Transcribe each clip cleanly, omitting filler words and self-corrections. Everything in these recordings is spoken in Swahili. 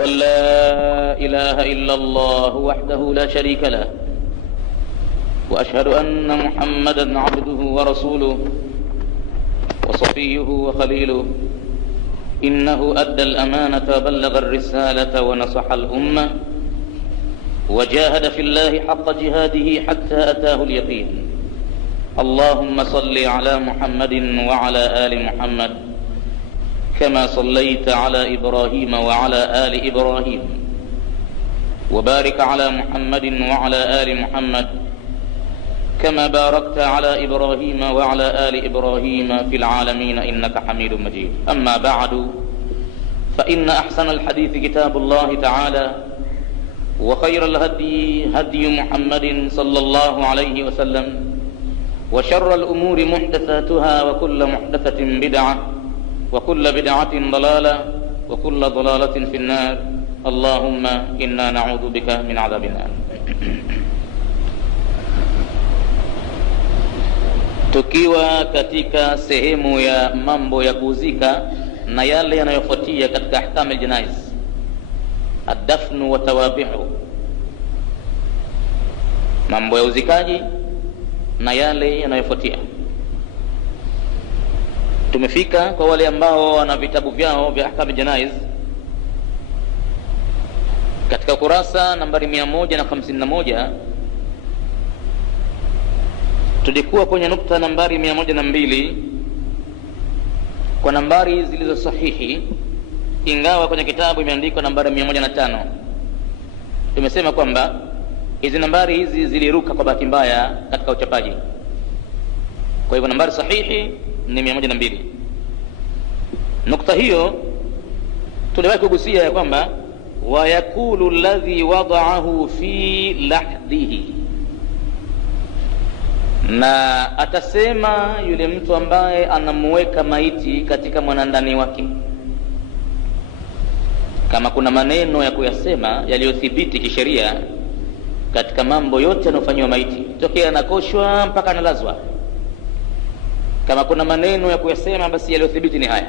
ولا إله إلا الله وحده لا شريك له وأشهد أن محمدا عبده ورسوله وصفيه وخليله إنه أدى الأمانة وبلغ الرسالة ونصح الأمة وجاهد في الله حق جهاده حتى أتاه اليقين. اللهم صل على محمد وعلى آل محمد كما صليت على إبراهيم وعلى آل إبراهيم وبارك على محمد وعلى آل محمد كما باركت على إبراهيم وعلى آل إبراهيم في العالمين إنك حميد مجيد. أما بعد، فإن أحسن الحديث كتاب الله تعالى وخير الهدي هدي محمد صلى الله عليه وسلم وشر الأمور محدثاتها وكل محدثة بدعة وكل بدعة ضلالة وكل ضلالة في النار. اللهم إنا نعوذ بك من عذاب النار. Tukiwa katika sehemu ya mambo ya kuuzika na yale yanayofuatia katika ahkam al-janaiz, ad-dafnu wa tawabihu, mambo ya uzikaji na yale yanayofuatia. Tumefika kwa wale ambao wana vitabu vyao vya ahkam al-janaiz katika kurasa nambari 151. Tulikuwa kwenye nukta nambari 102 kwa nambari zilizo sahihi, ingawa kwenye kitabu imeandikwa nambari 105. Tumesema kwamba hizi nambari hizi ziliruka kwa bahati mbaya katika uchapaji, kwa hivyo nambari sahihi ni 102. Nukta hiyo tuliwahi kugusia ya kwamba wa yakulu alladhi wada'ahu fi lahdihi, na atasema yule mtu ambaye anamuweka maiti katika mwanandani wake. Kama kuna maneno ya kuyasema yaliyothibiti kisheria katika mambo yote yanayofanywa maiti, tokea anakoshwa mpaka analazwa, kama kuna maneno ya kuyasema basi yaliyothibiti ni haya.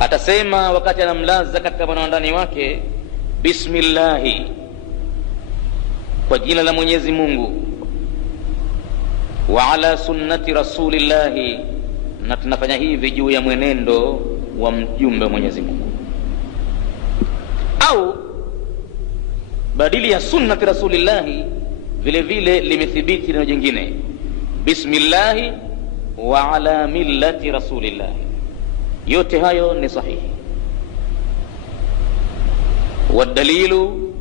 Atasema wakati anamlaza katika mwanandani wake, bismillahi, kwa jina la Mwenyezi Mungu, wa ala sunnati rasulillahi, na tunafanya hivi juu ya mwenendo wa mjumbe wa Mwenyezi Mungu. Au badili ya sunnati rasulillahi vile vile limethibiti neno jingine, bismillahi wa ala millati rasulillahi. Yote hayo ni sahihi. Wa dalilu,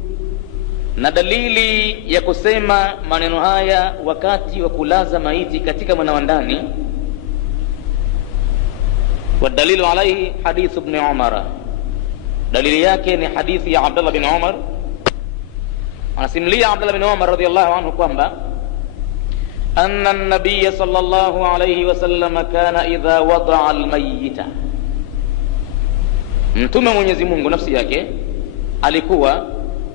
na dalili ya kusema maneno haya wakati wa kulaza maiti katika mwanawandani, wa dalilu alaihi hadith ibn Umar, dalili yake ni hadithi ya Abdullah bin Umar. Anasimulia Abdullah bin Umar radhiyallahu anhu kwamba anna an-nabiy sallallahu alayhi wasallam kana idha wada'a al-mayyita, mtume Mwenyezi Mungu nafsi yake alikuwa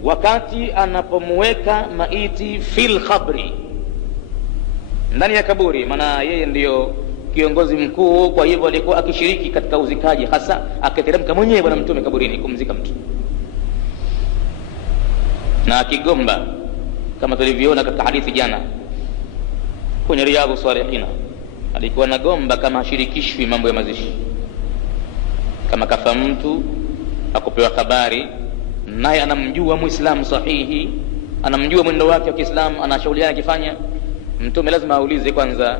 wakati anapomweka maiti fil khabri, ndani ya kaburi, maana yeye ndiyo kiongozi mkuu, kwa hivyo alikuwa akishiriki katika uzikaji, hasa akiteremka mwenyewe bwana mtume kaburini kumzika mtu, na akigomba kama tulivyoona katika hadithi jana kwenye Riyadhus Salihin. Alikuwa anagomba kama hashirikishwi mambo ya mazishi. Kama kafa mtu akupewa habari, naye anamjua Muislamu sahihi, anamjua mwendo wake wa Kiislamu, anashauriana akifanya, mtume lazima aulize kwanza,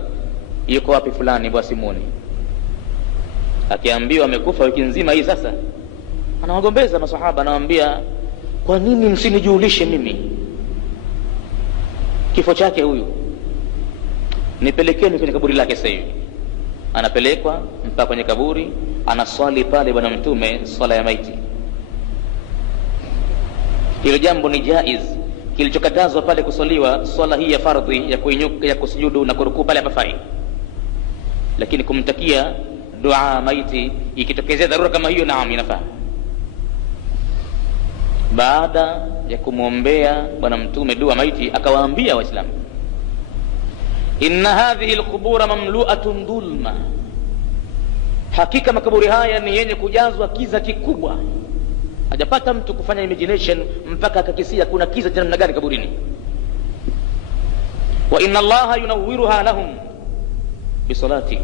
yuko wapi fulani bwana Simoni? Akiambiwa amekufa wiki nzima hii sasa, anawagombeza masahaba, anawaambia, kwa nini msinijulishe mimi kifo chake huyu? Nipelekeni kwenye kaburi lake sasa hivi. Anapelekwa mpaka kwenye kaburi, anaswali pale bwana mtume swala ya maiti. Hilo jambo ni jaiz. Kilichokatazwa pale kuswaliwa swala hii ya fardhi ya kuinuka, ya kusujudu na kurukuu pale hapafai, lakini kumtakia dua maiti ikitokezea dharura kama hiyo, naam, inafaa. Baada ya kumwombea bwana mtume dua maiti, akawaambia Waislamu, inna hadhihi alqubura mamlu'atun dhulma, hakika makaburi haya ni yenye kujazwa kiza kikubwa. Hajapata mtu kufanya imagination mpaka akakisia kuna kiza cha namna gani kaburini. Wa inna Allaha yunawwiruha lahum bisalati,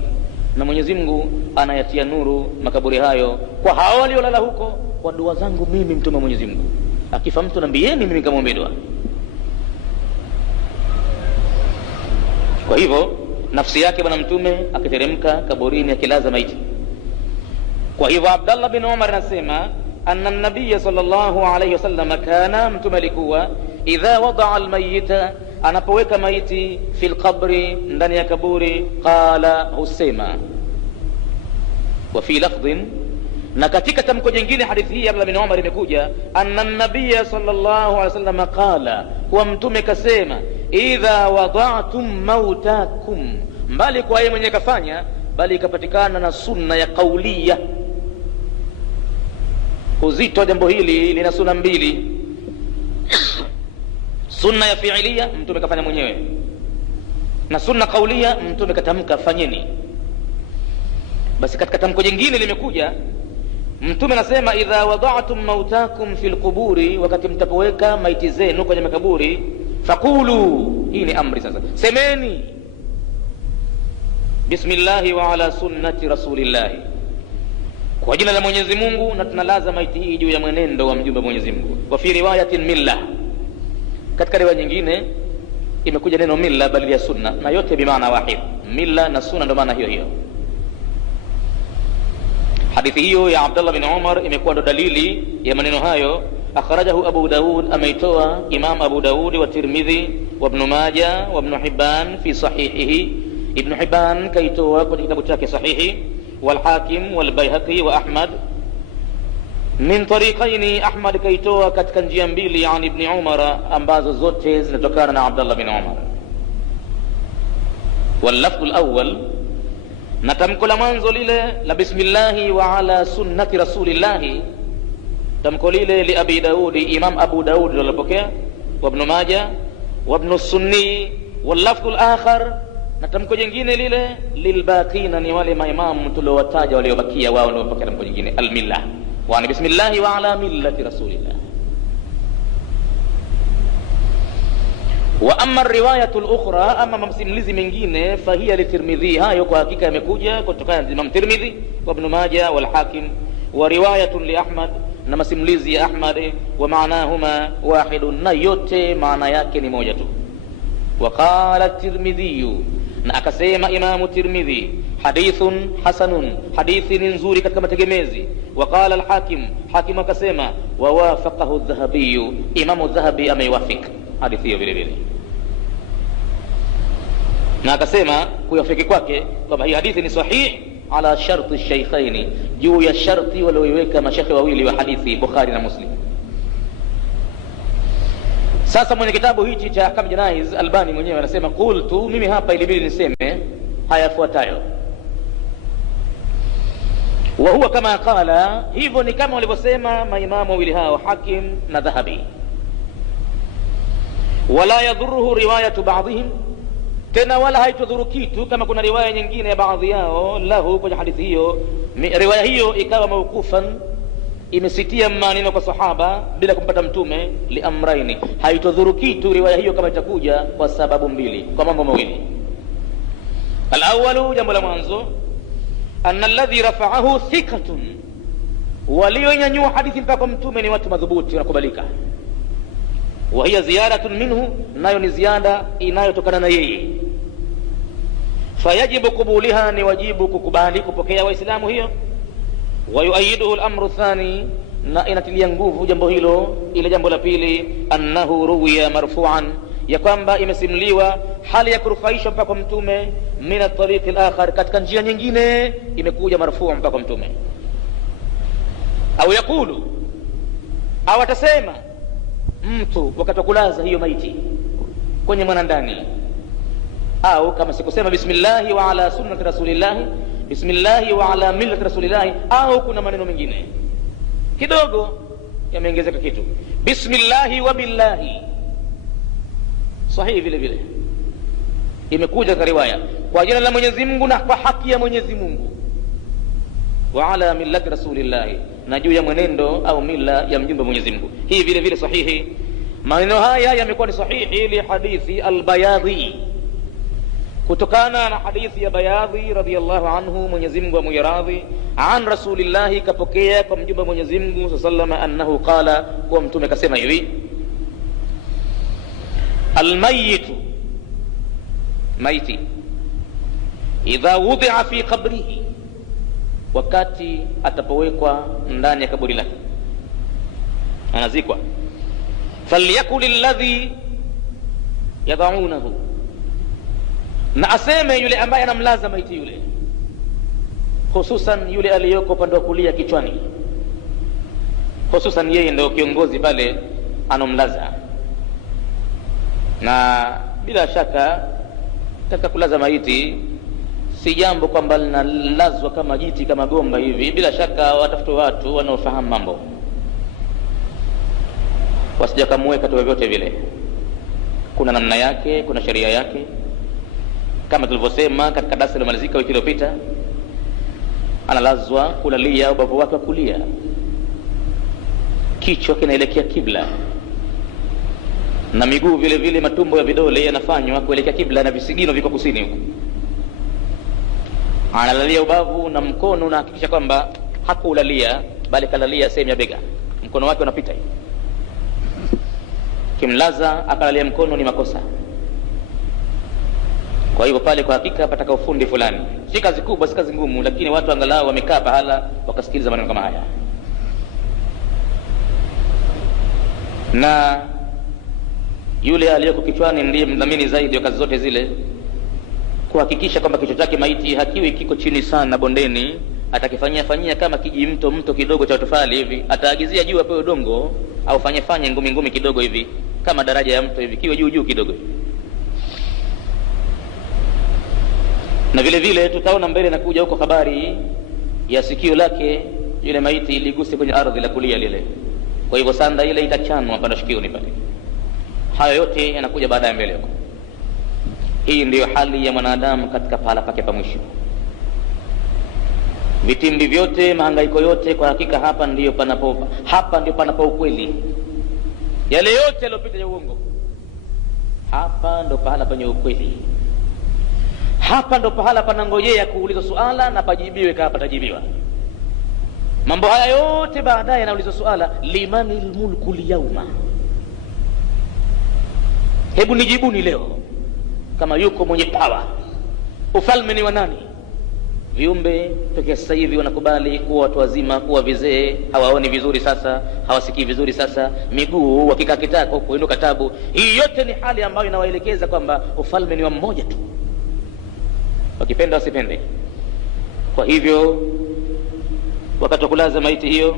na Mwenyezi Mungu anayatia nuru makaburi hayo kwa hao waliolala huko kwa dua zangu mimi mtume wa Mwenyezi Mungu. Akifa mtu nambieni mimi kama dua. Kwa hivyo nafsi yake bwana mtume akiteremka kaburini akilaza maiti. Kwa hivyo Abdullah bin Umar anasema anna an-nabiy sallallahu alayhi wasallam kana, mtume alikuwa idha wadaa al-mayyita, anapoweka maiti fil qabri, ndani ya kaburi, qala, husema. Wa fi lafdhin, na katika tamko jingine hadithi hii Abdullah bin Umar imekuja anna an-nabiy sallallahu alayhi wasallam qala, kwa mtume kasema idha wada'tum mautakum, mbali kwa yeye mwenye kafanya, bali ikapatikana na sunna ya kaulia. Uzito jambo hili lina sunna mbili. Sunna ya fiilia, mtume kafanya mwenyewe, na sunna kaulia, mtume katamka fanyeni. Basi katika tamko jingine limekuja mtume anasema idha wada'tum mautakum fil quburi, wakati mtapoweka maiti zenu kwenye makaburi, faqulu, hii ni amri sasa, semeni bismillahi wa ala sunnati rasulillahi, kwa jina la Mwenyezi Mungu na tunalaza maiti hii juu ya mwenendo wa mjumbe wa Mwenyezi Mungu. Wa fi riwayatin milla, katika riwaya nyingine imekuja neno milla bali ya sunna, na yote bi maana wahid. Milla na sunna ndo maana hiyo hiyo. Hadithi hiyo ya Abdullah bin Umar imekuwa ndo dalili ya maneno hayo. Akhrajahu Abu Daud, ameitoa Imam Abu Daud wa Tirmidhi wa Ibn Majah wa Ibn Hibban fi sahihihi. Ibn Hibban kaitoa kwenye kitabu chake sahihi, wal Hakim wal Baihaqi wa Ahmad min tariqaini. Ahmad kaitoa katika njia mbili yani Ibn Umar, ambazo zote zinatokana na Abdullah bin Umar. Wal lafdh al awwal, na tamko la mwanzo lile la bismillahi wa ala sunnati rasulillahi, tamko lile li Abi Daudi, Imam Abu Daud alipokea, wa Ibn Majah wa Ibn Sunni. Wal lafdh al akhar, na tamko jingine lile lilbaqina, ni wale maimamu tuliowataja waliobakia, wao ndio wapokea tamko jingine al-millah, wa bismillahi wa ala millati rasulillah. Wa amma riwayatul ukhra, ama msimulizi mengine, fahiya li Tirmidhi, hayo kwa hakika yamekuja kutokana na Imam Tirmidhi wa Ibn Majah wal Hakim. Wa riwayatun li Ahmad, na masimulizi ya Ahmad, wa maanahuma wahidun, na yote maana yake ni moja tu. Wa qala Tirmidhi, na akasema Imamu Tirmidhi, hadithun hasanun, hadithi ni nzuri katika mategemezi. Wa qala al-Hakim, Hakim akasema wa wafaqahu adh-Dhahabi, Imamu Dhahabi ameiwafik hadithi hiyo vile vile, na akasema kuyafiki kwake kwamba hii hadithi ni sahih ala sharti ash-shaykhaini, juu ya sharti walioiweka mashekhe wawili wa hadithi, Bukhari na Muslim. Sasa mwenye kitabu hichi cha Ahkam Janaiz, Albani mwenyewe anasema qultu, mimi hapa ilibidi niseme haya yafuatayo. Wa huwa kama qala, hivyo ni kama walivyosema maimamu wawili hao Hakim na Dhahabi. Wala yadhuruhu riwayatu ba'dihim, tena wala haitudhuru kitu kama kuna riwaya nyingine ya baadhi yao lahu kwenye hadithi hiyo, riwaya hiyo ikawa mawqufan, imesitia maneno kwa sahaba bila kumpata mtume, li amraini, haitudhuru kitu riwaya hiyo kama itakuja kwa sababu mbili, kwa mambo mawili. Al-awwalu, jambo la mwanzo, anna alladhi rafa'ahu thiqatun, walionyanyua hadithi mpaka mtume ni watu madhubuti wanakubalika. Wa hiya ziyaratun minhu, nayo ni ziada inayotokana na yeye. Fayajibu kubuliha, ni wajibu kukubali kupokea waislamu hiyo. Wa yuayiduhu al-amru thani, na inatilia nguvu jambo hilo ile jambo la pili, annahu ruwiya marfu'an, ya kwamba imesimuliwa hali ya kurufaisha mpaka mtume, min at-tariq al-akhar, katika njia nyingine imekuja marfu' mpaka mtume. Au yakulu, au atasema mtu wakati wa kulaza hiyo maiti kwenye mwanandani, au kama sikusema bismillahi wa ala sunnati rasulillahi, bismillahi wa ala millati rasulillahi, au kuna maneno mengine kidogo yameongezeka kitu, bismillahi wa billahi, sahihi vile vile imekuja kwa riwaya, kwa jina la Mwenyezi Mungu na kwa haki ya Mwenyezi Mungu. wa ala millati rasulillah, na juu ya mwenendo au mila ya mjumbe Mwenyezi Mungu. Hii vile vile sahihi. Maneno haya yamekuwa ni sahihi li hadithi al-Bayadhi, kutokana na hadithi ya Bayadhi radhiyallahu anhu, Mwenyezi Mungu amwiradhi, an rasulillah, kapokea kwa mjumbe Mwenyezi Mungu sallallahu annahu qala, kwa mtume kasema hivi: almayitu, maiti, idha wudi'a fi qabrihi, wakati atapowekwa ndani ya kaburi lake, anazikwa, falyakul alladhi yad'unahu, na aseme yule ambaye anamlaza maiti yule, hususan yule aliyoko upande wa kulia kichwani, hususan yeye ndio kiongozi pale anomlaza. Na bila shaka katika kulaza maiti si jambo kwamba linalazwa kama jiti kama gomba hivi. Bila shaka watafute watu wanaofahamu mambo, wasije kamweka tu vyovyote vile. Kuna namna yake, kuna sheria yake, kama tulivyosema katika darasa lililomalizika wiki iliyopita. Analazwa kulalia ubavu wake wa kulia, kichwa kinaelekea kibla, na miguu vile vile, matumbo ya vidole yanafanywa kuelekea kibla, na visigino viko kusini huko. Analalia ubavu na mkono unahakikisha kwamba hakulalia bali kalalia sehemu ya bega, mkono wake unapita hivi. Kimlaza akalalia mkono ni makosa. Kwa hivyo pale kwa hakika pataka ufundi fulani. Si kazi kubwa, si kazi ngumu, lakini watu angalau wamekaa pahala wakasikiliza maneno kama haya. Na yule aliyeko kichwani ndiye mdhamini zaidi wa kazi zote zile, kuhakikisha kwamba kichwa chake maiti hakiwi kiko chini sana bondeni. Atakifanyia kama mto kidogo cha tofali hivi, ataagizia juu apewe udongo, au fanye ngumi kidogo hivi kama daraja ya mto hivi, kiwe juu kidogo. Na vile vile tutaona mbele na kuja huko habari ya sikio lake yule maiti iliguse kwenye ardhi la kulia lile, kwa hivyo sanda ile itachanwa pale shikioni pale. Hayo yote yanakuja baada ya mbele huko. Hii ndiyo hali ya mwanadamu katika pahala pake pa mwisho. Vitimbi vyote, mahangaiko yote, kwa hakika hapa ndiyo panapo ukweli. Yale yote yaliyopita ya uongo, hapa ndo pahala penye ukweli. Hapa ndo pahala panangojea kuulizwa suala na pajibiwe kama patajibiwa. Mambo haya yote baadaye yanaulizwa suala, limanil mulku liyawma, hebu nijibuni leo kama yuko mwenye power, ufalme ni wa nani? Viumbe tokea sasa hivi wanakubali kuwa watu wazima, kuwa vizee, hawaoni vizuri sasa, hawasikii vizuri sasa, miguu wakikaa kitako kuinuka tabu. Hii yote ni hali ambayo inawaelekeza kwamba ufalme ni wa mmoja tu, wakipenda wasipende. Kwa hivyo wakati wa kulaza maiti hiyo,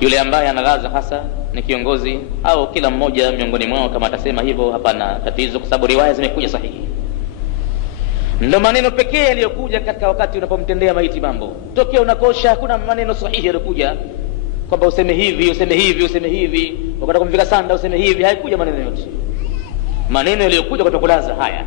yule ambaye analaza hasa ni kiongozi au kila mmoja miongoni mwao kama atasema hivyo, hapana tatizo, kwa sababu riwaya zimekuja sahihi. Ndio maneno pekee yaliyokuja katika wakati unapomtendea maiti mambo. Tokea unakosha, hakuna maneno sahihi yaliokuja kwamba useme hivi, wakati kumfika sanda useme hivi. Haikuja maneno yote. Maneno yaliyokuja kwa kulaza haya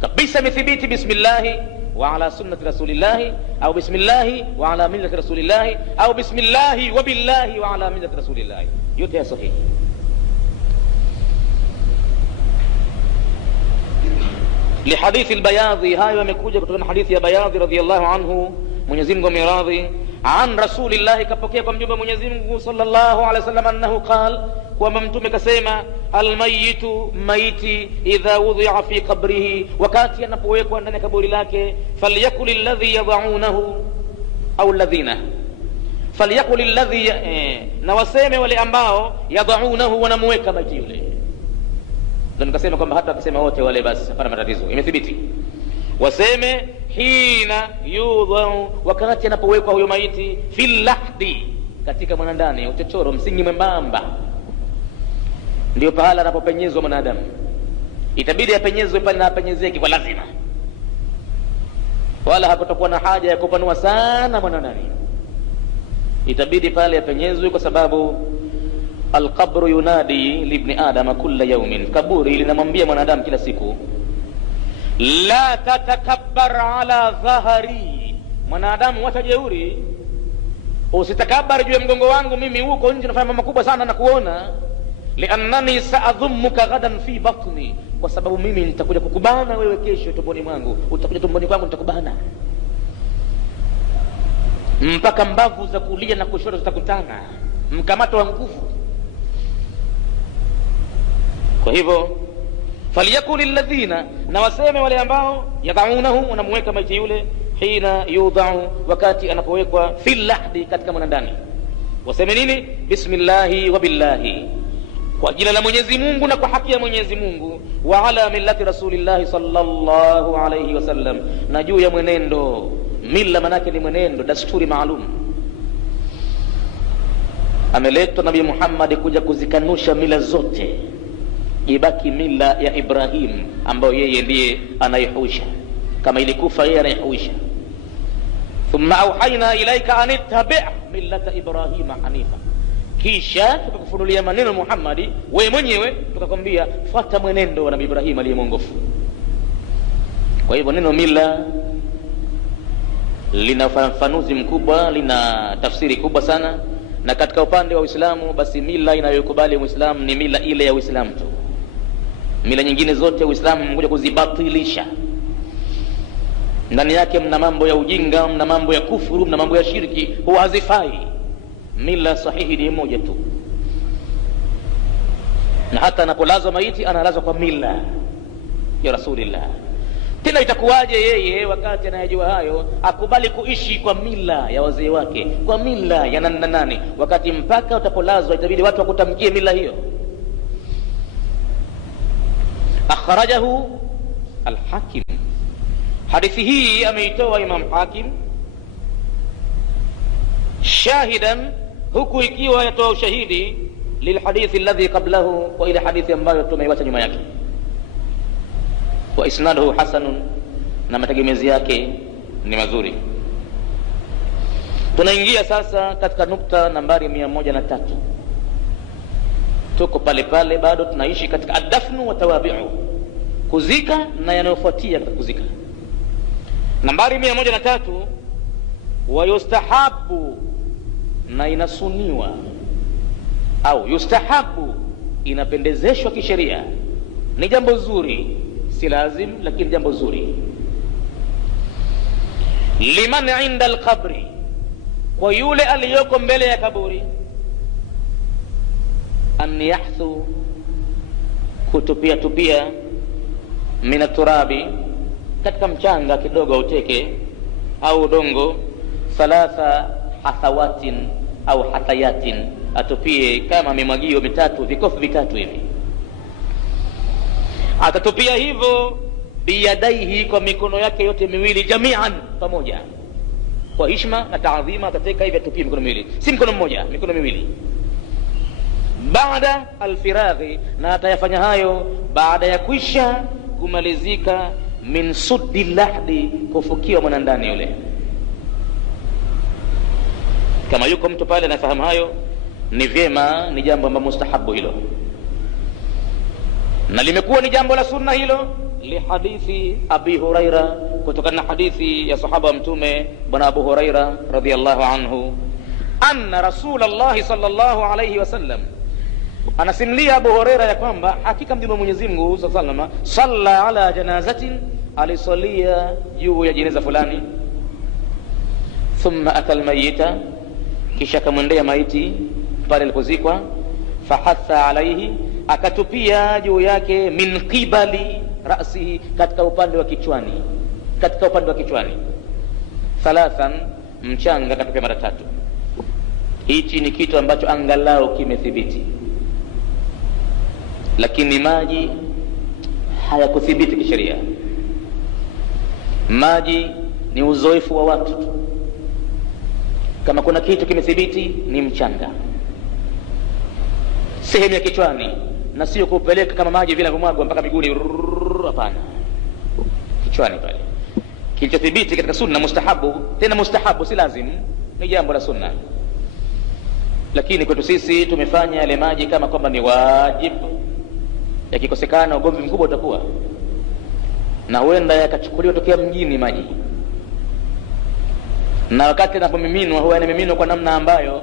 kabisa imethibiti: bismillahi wa ala sunnati rasulillahi, au bismillahi wa ala millati rasulillahi, au bismillahi wa billahi wa ala millati rasulillahi. Yote ya sahihi. Lihadithi al-Bayadhi, hayo yamekuja kutoka hadithi ya Bayadhi radhiyallahu anhu, Mwenyezi Mungu amiradhi, an rasulillahi, kapokea kwa mjumbe Mwenyezi Mungu sallallahu alaihi wasallam, annahu qala, kwamba mtume kasema: almayitu, maiti, idha wudhi'a fi qabrihi, wakati anapowekwa ndani ya kaburi lake, falyakul alladhi yad'unahu au alladhina, falyakul alladhi, na waseme wale ambao yad'unahu, wanamweka maiti yule. Ndio nikasema kwamba hata akisema wote wale basi hapana matatizo, imethibiti. Waseme hina yudhau, wakati anapowekwa huyo maiti, fil lahdi, katika mwanandani, uchochoro, msingi mwembamba, ndio pahala anapopenyezwa mwanadamu. Itabidi apenyezwe pale na apenyezeke kwa lazima, wala hakutakuwa na haja ya kupanua sana mwanandani. Itabidi pale apenyezwe, kwa sababu alqabru yunadi libni adama kulla yawmin, kaburi linamwambia mwanadamu kila siku: la tatakabbar ala dhahari, mwanadamu wacha jeuri, usitakabari juu ya mgongo wangu, mimi huko nje nafanya mambo makubwa sana na kuona. Liannani sa'adhummuka ghadan fi batni, kwa sababu mimi nitakuja kukubana wewe kesho tumboni mwangu, utakuja tumboni kwangu nitakubana mpaka mbavu za kulia na kushoto zitakutana, mkamato wa nguvu. Kwa hivyo faliyakul alladhina, na waseme wale ambao yadaunahu, wanamuweka maiti yule, hina yudau, wakati anapowekwa, fil lahdi, katika mwanandani, waseme nini? Bismillahi wa billahi, kwa jina la Mwenyezi Mungu na kwa haki ya Mwenyezi Mungu, wa ala millati rasulillahi sallallahu alayhi wasallam, na juu ya mwenendo. Mila manake ni mwenendo, dasturi maalum. Ameletwa Nabii Muhammad kuja kuzikanusha mila zote, ibaki mila ya Ibrahim ambayo yeye ndiye anaihuisha, kama ilikufa yeye anaihuisha. Thumma auhaina ilaika an ittabi' millata Ibrahima hanifa, kisha tukakufunulia maneno Muhammad, wewe mwenyewe tukakwambia fuata mwenendo wa Nabii Ibrahim aliyemwongofu. Kwa hivyo neno mila lina ufafanuzi mkubwa, lina tafsiri kubwa sana. Na katika upande wa Uislamu, basi mila inayokubali Muislamu ni mila ile ya Uislamu tu. Mila nyingine zote Uislamu umekuja kuzibatilisha. Ndani yake mna mambo ya ujinga, mna mambo ya kufuru, mna mambo ya shirki, huwa hazifai. Mila sahihi ni moja tu, na hata anapolazwa maiti analazwa kwa mila ya Rasulillah. Tena itakuwaje yeye wakati anayajua hayo akubali kuishi kwa mila ya wazee wake, kwa mila ya nani, wakati mpaka utapolazwa itabidi watu wakutamkie mila hiyo? Akhrajahu al-Hakim, hadithi hii ameitoa Imam Hakim, shahidan, huku ikiwa yatoa ushahidi lilhadithi alladhi qablahu, kwa ile hadithi ambayo tumeiacha nyuma yake. Wa isnaduhu hasanun, na mategemezi yake ni mazuri. Tunaingia sasa katika nukta nambari 103. Tuko pale pale, bado tunaishi katika adafnu wa tawabi'u, kuzika na yanayofuatia katika kuzika. Nambari 103, wa yustahabu, na inasuniwa au yustahabu, inapendezeshwa kisheria, ni jambo zuri, si lazim, lakini jambo zuri. Liman inda alqabri, kwa yule aliyoko mbele ya kaburi, an yahthu, kutupia tupia, min turabi, katika mchanga kidogo uteke au udongo, thalatha hathawatin au hatayatin, atupie kama mimwagio mitatu, vikofu vitatu hivi. Atatupia hivyo biyadaihi, kwa mikono yake yote miwili, jami'an, pamoja, kwa heshima na taadhima. Atateka hivi, atupie mikono miwili, si mkono mmoja, mikono miwili. Baada alfiraghi, na atayafanya hayo baada ya kwisha kumalizika, min suddi lahdi, kufukiwa mwanandani yule. Kama yuko mtu pale anafahamu hayo, ni vyema, ni jambo ambalo mustahabu hilo, na limekuwa ni jambo la sunna hilo, li hadithi Abi Huraira, kutokana na hadithi ya sahaba wa Mtume bwana Abu Huraira radhiyallahu anhu, anna Rasulullah sallallahu alayhi wasallam, anasimulia Abu Huraira ya kwamba hakika Mtume Mwenyezi Mungu sallallahu alayhi wasallam salla ala janazatin, alisalia juu ya jeneza fulani. Thumma ata almayita, kisha kamwendea maiti pale alipozikwa. Fahatha alayhi, akatupia juu yake, min qibali ra'sihi, katika upande wa kichwani, katika upande wa kichwani. Thalathan, mchanga katupia mara 3. Hichi ni kitu ambacho angalau kimethibiti, lakini maji hayakuthibiti kisheria. Maji ni uzoefu wa watu tu. Kama kuna kitu kimethibiti ni mchanga, sehemu ya kichwani, na sio kupeleka kama maji vile vimwagwa mpaka miguuni. Hapana, kichwani pale. Kilichothibiti katika sunna mustahabu, tena mustahabu, si lazim, ni jambo la sunna. Lakini kwetu sisi tumefanya yale maji kama kwamba ni wajibu, yakikosekana ugomvi mkubwa utakuwa. na huenda yakachukuliwa tokea mjini maji, na wakati anapomiminwa huwa yanamiminwa kwa namna ambayo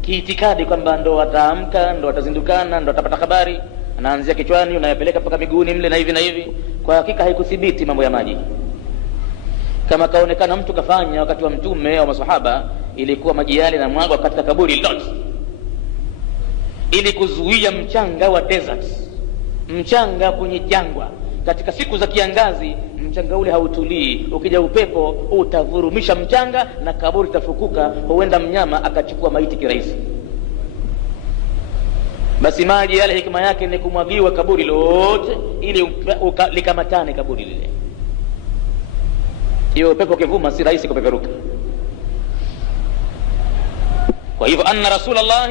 kiitikadi kwamba ndo wataamka, ndo watazindukana, ndo watapata habari, anaanzia kichwani unayapeleka mpaka miguuni mle na hivi na hivi. Kwa hakika haikuthibiti mambo ya maji. Kama kaonekana mtu kafanya wakati wa mtume au maswahaba, ilikuwa maji yale na mwagwa katika kaburi lote ili kuzuia mchanga wa desert, mchanga kwenye jangwa. Katika siku za kiangazi mchanga ule hautulii, ukija upepo utavurumisha mchanga na kaburi tafukuka, huenda mnyama akachukua maiti kirahisi. Basi maji yale hikima yake ni kumwagiwa kaburi lote ili likamatane kaburi lile. Hiyo upepo kivuma si rahisi kupeperuka. Kwa hivyo anna Rasulullah,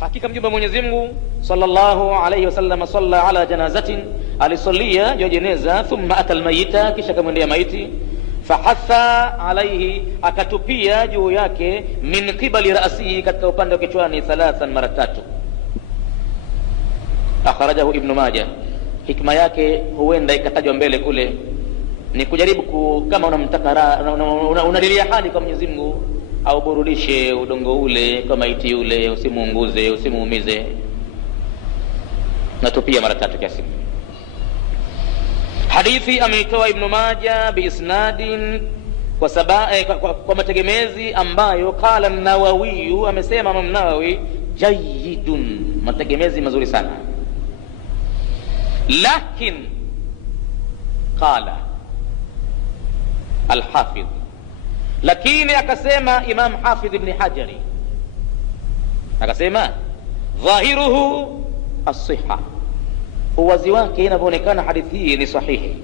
hakika mjumbe Mwenyezi Mungu sallallahu alayhi wasallam, salla ala janazatin, alisalia juu jeneza, thumma ata almayita, kisha kamwendea maiti, fahatha alayhi, akatupia juu yake, min qibali ra'sihi, katika upande wa kichwani, thalathan, mara 3. Akhrajahu Ibn Majah. Hikma yake huenda ikatajwa mbele kule, ni kujaribu kama unamtaka unalilia hali kwa Mwenyezi Mungu au burudishe udongo ule kwa maiti yule, usimuunguze, usimuumize, natupia mara 3 kiasi. Hadithi ameitoa Ibn Majah biisnadin, kwa mategemezi ambayo qala an-Nawawi, amesema Imam Nawawi, jayyidun, mategemezi mazuri sana. Lakin qala al-Hafidh, lakini akasema Imam Hafidh Ibn Hajari, akasema dhahiruhu as-sihha, uwazi wake inavyoonekana hadithi hii ni sahihi.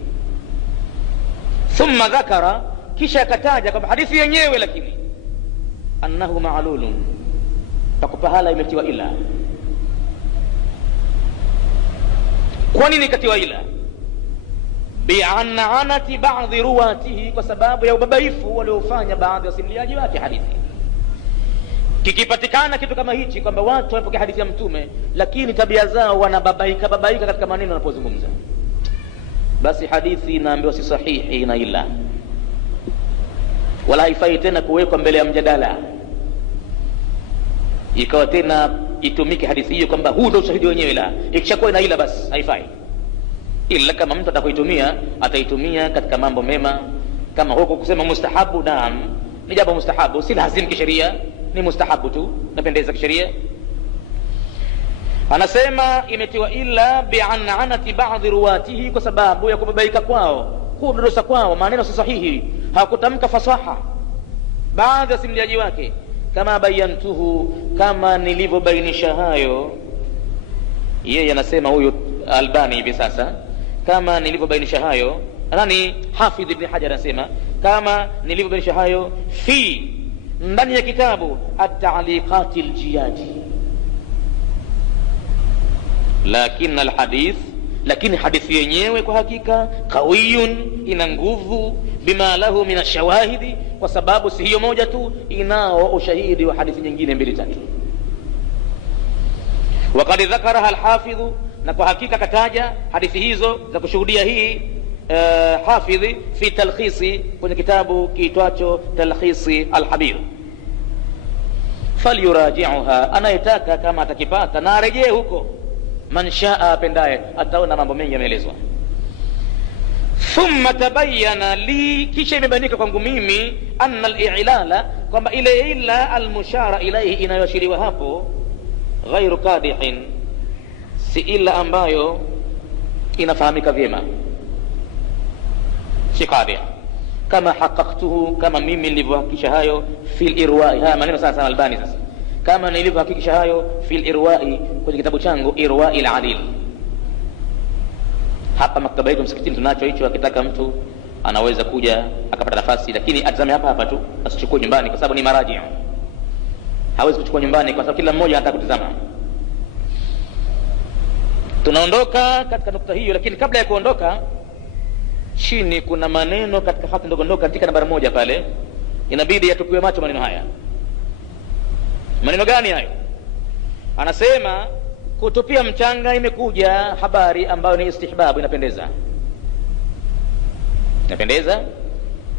Thumma dhakara, kisha akataja kwamba hadithi yenyewe lakini annahu ma'lulun, takupahala imetiwa ila. Kwa nini katiwa ila? Bi'an'anati ba'dhi ruwatihi, kwa sababu ya ubabaifu waliofanya baadhi ya wasimuliaji wake hadithi. Kikipatikana kitu kama hichi kwamba watu wanapokea hadithi ya mtume lakini tabia zao wanababaika katika maneno wanapozungumza, basi hadithi inaambiwa si sahihi na ila, wala haifai tena kuwekwa mbele ya mjadala, ikawa tena itumike hadithi hiyo kwamba huu ndio ushahidi wenyewe. La, ikishakuwa ina ila basi haifai. Ila kama mtu atakoitumia, ataitumia katika mambo mema, kama huko kusema mustahabu, naam, ni jambo mustahabu, si lazim kisheria, ni mustahabu tu, napendeza kisheria. Anasema imetiwa ila bi'an'anati ba'dhi ruwatihi, kwa sababu ya kubabaika kwao, kudodosa kwao, maneno si sahihi, hakutamka fasaha baadhi ya simuliaji wake. Kama bayantuhu, kama nilivyobainisha hayo, yeye anasema huyu Albani hivi sasa, kama nilivyobainisha hayo, nani? Hafidh Ibn Hajar anasema kama nilivyobainisha hayo fi, ndani ya kitabu at-ta'liqat al-jiyadi. Lakini alhadith, lakini hadithi yenyewe kwa hakika qawiyun, ina nguvu, bima lahu min ashawahidi, kwa sababu si hiyo moja tu, inao ushahidi wa hadithi nyingine 2-3. Waqad dhakaraha al-Hafidh, na kwa hakika kataja hadithi hizo za kushuhudia hii Hafidhi fi talkhisi, kwenye kitabu kiitwacho Talkhisi al-Habir. Falyuraji'uha, anayetaka kama atakipata na arejee huko, man shaa, apendaye, ataona mambo mengi yameelezwa. Thumma tabayyana li, kisha imebainika kwangu mimi, anna al-i'lala, kwamba ile ila al-mushara ilayhi, inayoashiriwa hapo, ghairu qadihin, si ila ambayo inafahamika vyema, si qadih, kama haqqaqtuhu, kama mimi nilivyohakikisha hayo, fil irwa'i. Haya maneno sasa Albani, sasa kama nilivyohakikisha hayo fil irwa'i, kwenye kitabu changu Irwa'i al-Alil. Hapa maktaba yetu msikitini tunacho hicho, akitaka mtu anaweza kuja akapata nafasi, lakini atazame hapa tu, asichukue nyumbani, kwa sababu ni maraji, hawezi kuchukua nyumbani kwa sababu kila mmoja anataka kutazama. Tunaondoka katika nukta hiyo, lakini kabla ya kuondoka, chini kuna maneno katika hati ndogo ndogo katika nambari 1 pale, inabidi yatupiwe macho maneno haya. Maneno gani hayo? Anasema kutupia mchanga imekuja habari ambayo ni istihbabu, inapendeza. napendeza,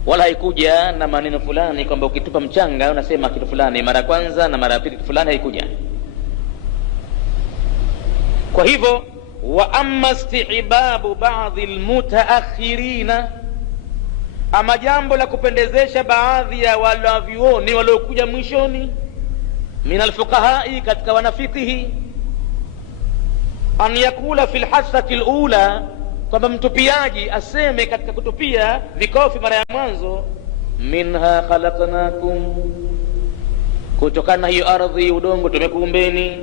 wala haikuja na maneno fulani kwamba ukitupa mchanga unasema kitu fulani mara kwanza na mara pili kitu fulani, haikuja. Kwa hivyo wa amma isti'babu ba'dhi almutaakhirina, ama jambo la kupendezesha baadhi ya wanavyuoni waliokuja mwishoni, min alfuqahai, katika wanafikihi, an yakula fi lhasati alula, kwamba mtupiaji aseme katika kutupia vikofi mara ya mwanzo, minha khalaqnakum, kutokana na hiyo ardhi udongo tumekuumbeni,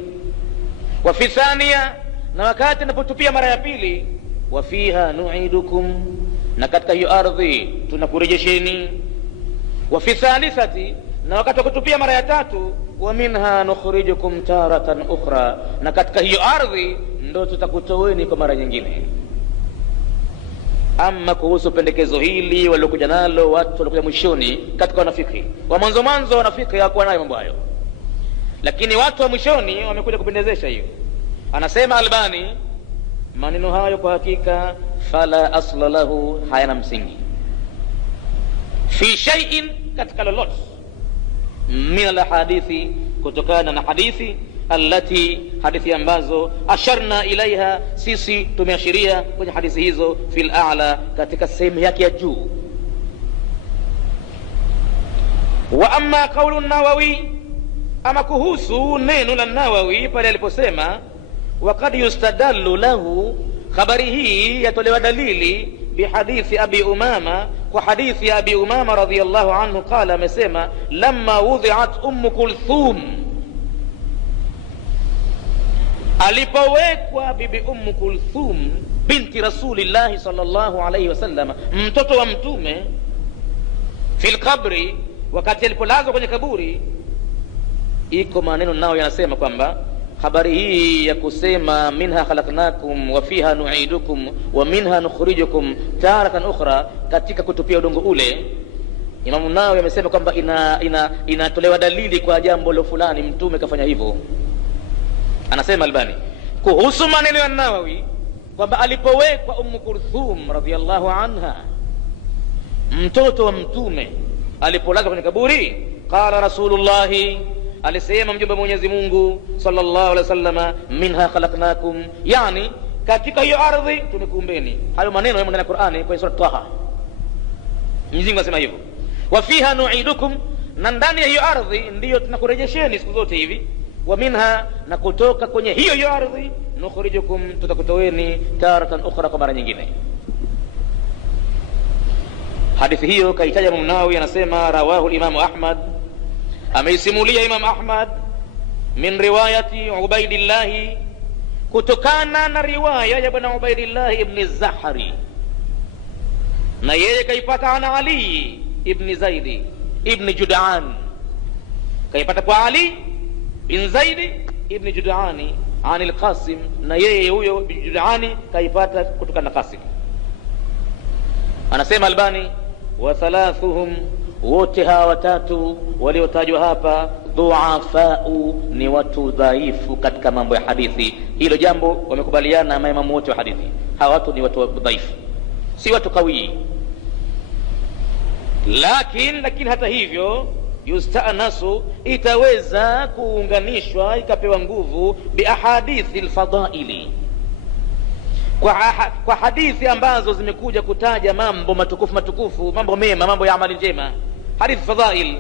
wa fi thania, na wakati anapotupia mara ya pili, wa fiha nu'idukum, na katika hiyo ardhi tunakurejesheni, wa fi thalithati, na wakati wa kutupia mara ya tatu, wa minha nukhrijukum taratan ukhra, na katika hiyo ardhi ndo tutakutoweni kwa mara nyingine. Ama kuhusu pendekezo hili waliokuja nalo watu waliokuja mwishoni katika wanafiki, wa mwanzo wanafiki hawakuwa nayo mambo hayo, lakini watu wa mwishoni wamekuja kupendezesha hiyo. Anasema Albani, maneno hayo kwa hakika fala asla lahu, hayana msingi, fi shay'in, katika lolote, min alhadithi, kutokana na hadithi, allati, hadithi ambazo, asharna ilaiha, sisi tumeashiria kwenye hadithi hizo, fil a'la, katika sehemu yake ya juu. Wa amma qawlu an-Nawawi, ama kuhusu neno la Nawawi pale aliposema waqad yustadallu lahu, habari hii yatolewa dalili bihadithi Abi Umama, kwa hadithi ya Abi Umama radhiyallahu anhu, qala, amesema lamma wudhi'at Ummu Kulthum, alipowekwa bibi Ummu Kulthum binti Rasulillahi sallallahu alayhi wasallam, mtoto wa mtume, fil qabri, wakati alipolazwa kwenye kaburi, iko maneno nao yanasema kwamba habari hii ya kusema minha khalaqnakum wa fiha nu'idukum wa minha nukhrijukum taratan ukhra, katika kutupia udongo ule, Imamu Nawawi amesema kwamba inatolewa dalili kwa jambo lo fulani, mtume kafanya hivyo. Anasema Albani kuhusu maneno ya Nawawi kwamba alipowekwa Ummu Kulthum radhiyallahu anha, mtoto wa mtume, alipolazwa kwenye kaburi, qala Rasulullahi, alisema mjumbe Mwenyezi Mungu sallallahu alaihi wasallam, minha khalaqnakum, yani katika hiyo ardhi tumekuumbeni. Hayo maneno yamo ndani ya Qur'ani kwenye sura Taha. Mwenyezi Mungu anasema hivyo, wa fiha nu'idukum, na ndani ya hiyo ardhi ndiyo tunakurejesheni siku zote hivi, wa minha, na kutoka kwenye hiyo ardhi, nukhrijukum, tutakutoweni taratan ukhra, kwa mara nyingine. Hadithi hiyo kaitaja Imam Nawawi, anasema rawahu al-Imam Ahmad, ameisimulia Imam Ahmad, min riwayati Ubaidillah, kutokana na riwaya ya bwana Ubaidillah ibn Zahri, na yeye kaipata ana Ali ibn Zaidi ibn Jud'an, kaipata kwa Ali bin Zaidi ibn Jud'ani an al-Qasim, na yeye huyo bin Jud'ani kaipata kutokana na Qasim. Anasema Albani, wa thalathuhum, wote hawa watatu waliotajwa hapa, dhuafau, ni watu dhaifu katika mambo ya hadithi. Hilo jambo wamekubaliana maimamu wote wa hadithi, hawa watu ni watu dhaifu, si watu kawii. Lakini hata hivyo, yustanasu, itaweza kuunganishwa ikapewa nguvu, bi ahadithi alfadaili, kwa hadithi ambazo zimekuja kutaja mambo matukufu, mambo mema, mambo ya amali njema, hadithi fadhail.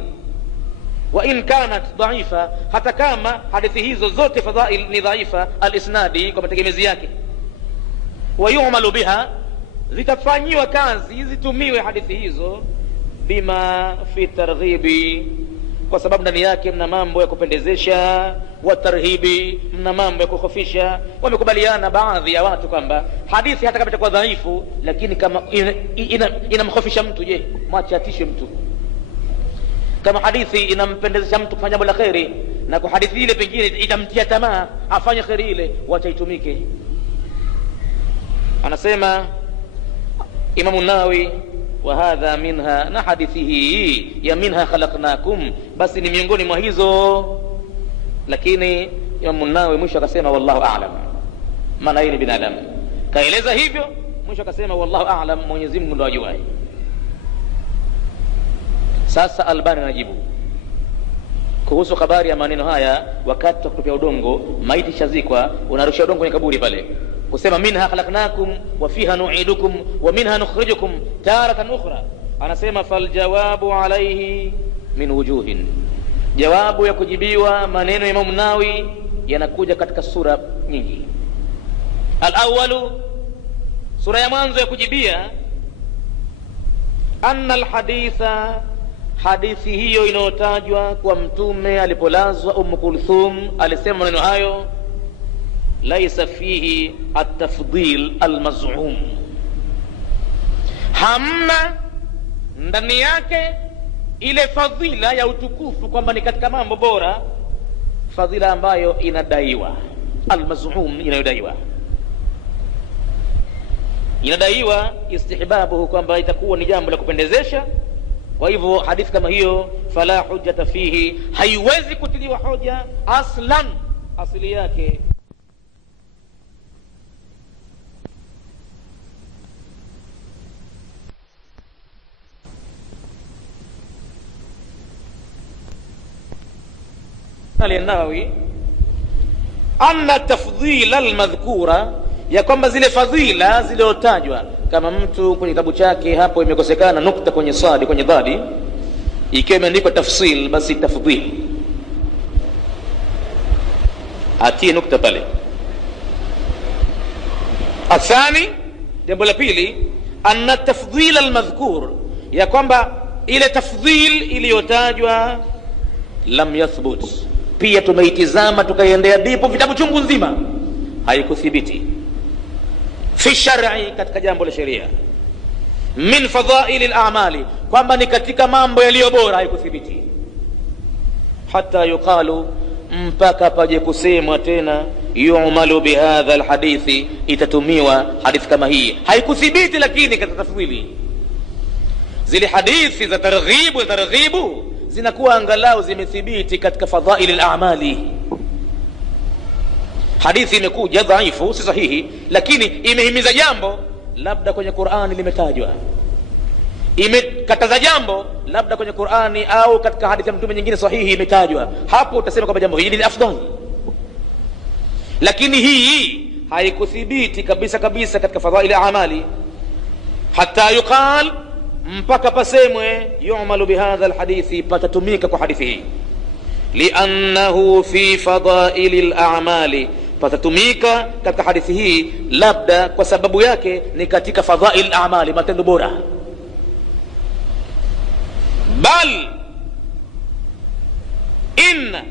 Wa in kanat dhaifa, hata kama hadithi hizo zote fadhail ni dhaifa, al-isnadi, kwa mategemezi yake, wa yu'malu biha, zitafanyiwa kazi, zitumiwe hadithi hizo, bima fi targhibi, kwa sababu ndani yake mna mambo ya kupendezesha, wa tarhibi, mna mambo ya kukhofisha. Wamekubaliana baadhi ya watu kwamba hadithi hata kama itakuwa dhaifu, lakini kama inamkhofisha mtu, je, mwache atishwe mtu. Kama hadithi inampendezesha mtu kufanya jambo la khairi, na kwa hadithi ile pengine itamtia tamaa afanye khairi ile, wacha itumike. Anasema Imam Nawawi, wa hadha minha, na hadithihi ya minha khalaqnakum, basi ni miongoni mwa hizo. Lakini Imam Nawawi mwisho akasema wallahu a'lam, maana yeye ni binadamu, kaeleza hivyo, mwisho akasema wallahu a'lam, Mwenyezi Mungu ndo ajuaye. Sasa Albani anajibu kuhusu habari ya maneno haya, wakati wa kutupia udongo, maiti shazikwa, unarusha udongo kwenye kaburi pale, kusema minha khalaqnakum wa fiha nu'idukum wa minha nukhrijukum taratan ukhra. Anasema faljawabu alayhi min wujuhin, jawabu ya kujibiwa maneno ya Imam Nawawi yanakuja katika sura nyingi. Al-awwalu, sura ya mwanzo ya kujibia, anna alhaditha, hadithi hiyo inayotajwa kwa mtume alipolazwa Kulthum alisema maneno hayo, laisa fihi at-tafdil al-maz'um, hamna ndani yake ile fadhila ya utukufu kwamba ni katika mambo bora, fadhila ambayo inadaiwa, al-maz'um, inadaiwa istihbabuhu, kwamba itakuwa ni jambo la kupendezesha. Kwa hivyo hadithi kama hiyo, fala hujjata fihi, haiwezi kutiliwa hoja aslan, asili yake An-Nawawi anna tafdhila almadhkura, ya kwamba zile fadhila zilizotajwa, kama mtu kwenye kitabu chake hapo imekosekana nukta kwenye sadi, kwenye dhadi, ikiwa imeandikwa tafsil, basi tafdhil atie nukta pale. Athani, jambo la pili, anna tafdhila almadhkur, ya kwamba ile tafdhil iliyotajwa lam yathbut, pia tumeitizama tukaiendea dipo vitabu chungu nzima, haikuthibiti fi shar'i, katika jambo la sheria, min fadhaili al-a'mali, kwamba ni katika mambo yaliyo bora, haikuthibiti. Hata yuqalu, mpaka paje kusemwa tena, yu'malu bihadha alhadithi, itatumiwa hadithi kama hii, haikuthibiti. Lakini katika tafwili zile hadithi za targhibu zinakuwa angalau zimethibiti katika fadhaili al-a'mali. Hadithi imekuja dhaifu, si sahihi, lakini imehimiza jambo, labda kwenye Qur'ani limetajwa, imekataza jambo, labda kwenye Qur'ani au katika hadithi ya mtume nyingine sahihi imetajwa, hapo utasema kwamba jambo hili ni afdali. Lakini hii haikuthibiti kabisa kabisa katika fadhaili al-a'mali, hata yuqal, mpaka pasemwe, yu'malu bihadha alhadithi, patatumika kwa hadithi hii, liannahu fi fadaili al-a'mali, patatumika katika hadithi hii labda kwa sababu yake ni katika fadhail al-a'mali, matendo bora. Bal inna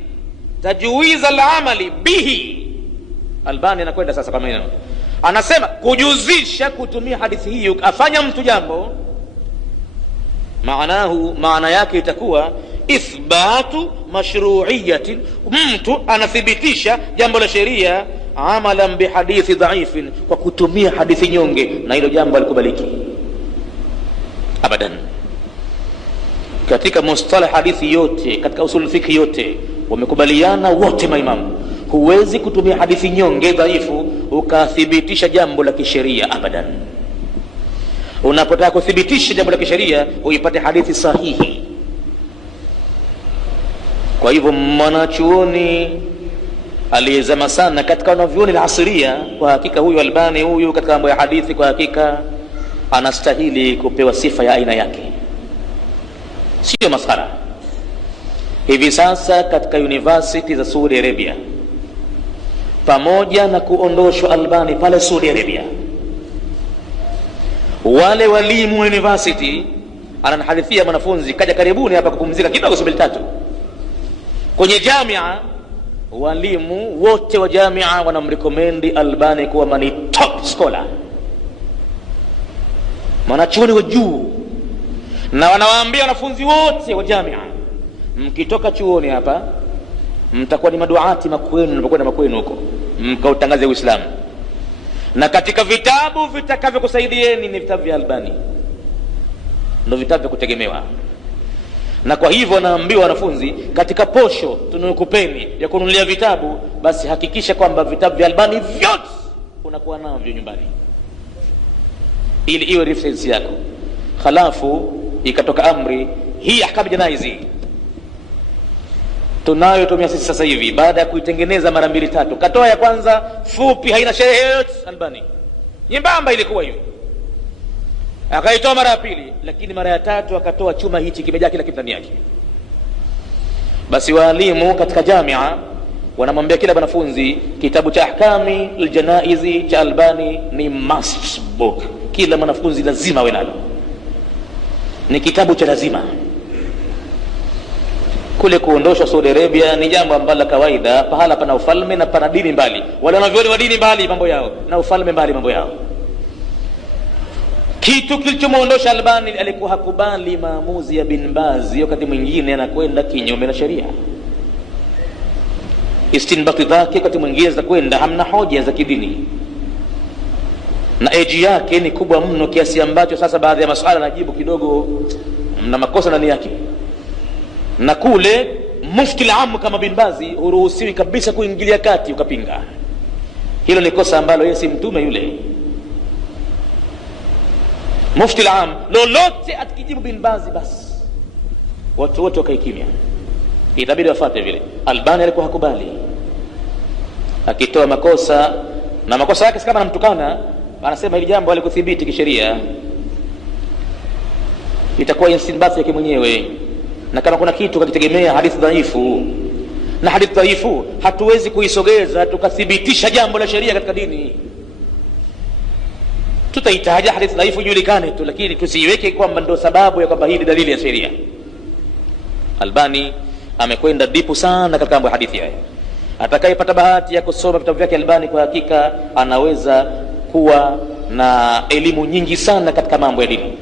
tajwiz al-amali bihi, Albani anakwenda sasa kama hino, anasema kujuzisha kutumia hadithi hii afanya mtu jambo, maana yake itakuwa ithbatu mashru'iyatin, mtu anathibitisha jambo la sheria, amalan bihadithi dhaifin, kwa kutumia hadithi nyonge, na hilo jambo alikubaliki abadan. Katika mustalah hadithi yote, katika usul fiqh yote, wamekubaliana wote maimamu, huwezi kutumia hadithi nyonge dhaifu ukathibitisha jambo la kisheria abadan. Unapotaka kuthibitisha jambo la kisheria, uipate hadithi sahihi. Kwa hivyo mwanachuoni aliyezama sana katika wanavyuoni al-asria, kwa hakika huyu Albani, huyu katika mambo ya hadithi, kwa hakika anastahili kupewa sifa ya aina yake, sio maskhara. Hivi sasa katika university za Saudi Arabia, pamoja na kuondoshwa Albani pale Saudi Arabia, wale walimu wa university, ananihadithia mwanafunzi kaja karibuni hapa kupumzika kidogo siku tatu, kwenye jamia, walimu wote wa jamia wanamrekomendi Albani kuwa ni top scholar, mwanachuoni wa juu, na wanawaambia wanafunzi wote wa jamia, mkitoka chuoni hapa mtakuwa ni maduati makwenu, mnapokwenda makwenu huko mkautangaze Uislamu, na katika vitabu vitakavyokusaidieni ni vitabu vya Albani, ndio vitabu vya kutegemewa. Na kwa hivyo naambiwa wanafunzi, katika posho tunayokupeni ya kununulia vitabu, basi hakikisha kwamba vitabu vya Albani vyote unakuwa navyo nyumbani, ili iwe reference yako. Halafu ikatoka amri hii ahkamu janaizi tunayotumia sisi sasa hivi, baada ya kuitengeneza mara 2-3, katoa ya kwanza fupi, haina sherehe yoyote, Albani nyembamba ilikuwa hivi, akaitoa mara ya pili, lakini mara ya tatu akatoa chuma hichi kimejaa kila kitu ndani yake. Basi walimu katika jamia wanamwambia kila mwanafunzi, kitabu cha ahkami aljanaizi cha Albani ni must book, kila mwanafunzi lazima awe nalo, ni kitabu cha lazima. Kule kuondoshwa Saudi Arabia ni jambo ambalo kawaida, pahala pana ufalme na pana dini mbali, wale wanavyoni wa dini mbali mambo yao na ufalme mbali mambo yao. Kitu kilichomuondosha Albani, alikuwa hakubali maamuzi ya Bin Baz, wakati mwingine anakwenda kinyume na sheria. Istinbati zake wakati mwingine za kwenda hamna hoja za kidini, na eji yake ni kubwa mno kiasi ambacho sasa baadhi ya masuala anajibu kidogo na makosa ndani yake. Na kule mufti al-aam kama Bin Baz huruhusiwi kabisa kuingilia kati ukapinga. Hilo ni kosa ambalo yeye si mtume yule. Mufti al-aam lolote atikijibu Bin Baz, basi watu wote wakaikimia, itabidi wafuate vile. Albani alikuwa hakubali, akitoa makosa na makosa yake kama anamtukana, anasema hili jambo alikuthibiti kisheria, itakuwa istinbat yake mwenyewe. Na kama kuna kitu kakitegemea hadithi dhaifu, na hadithi dhaifu hatuwezi kuisogeza tukathibitisha jambo la sheria katika dini. Tutahitaji hadithi dhaifu ijulikane tu, lakini tusiiweke kwamba ndio sababu ya kwamba hii dalili ya sheria. Albani amekwenda dipu sana katika mambo ya hadithi haya. Atakayepata bahati ya kusoma vitabu vyake Albani, kwa hakika anaweza kuwa na elimu nyingi sana katika mambo ya dini.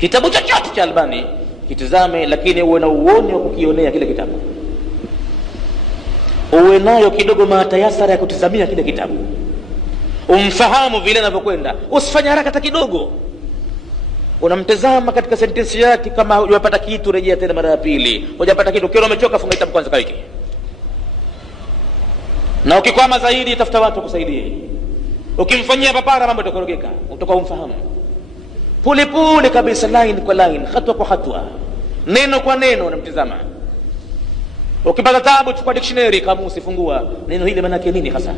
Kitabu chochote cha Albani kitazame, lakini uwe na uoni wa kukionea kile kitabu, uwe nayo kidogo matayasara ya kutizamia kile kitabu, umfahamu vile anavyokwenda. Usifanye haraka hata kidogo, unamtazama katika sentensi yake. Kama hujapata kitu, rejea tena mara ya pili. Hujapata kitu, ukiona umechoka, funga kitabu kwanza kaweke, na ukikwama zaidi tafuta watu kusaidie. Ukimfanyia papara mambo yatakorogeka, utakuwa umfahamu pole pole kabisa, line kwa line, hatua kwa hatua, neno kwa neno unamtazama. Ukipata tabu, chukua dictionary, kamusi, fungua neno hili maana yake nini hasa.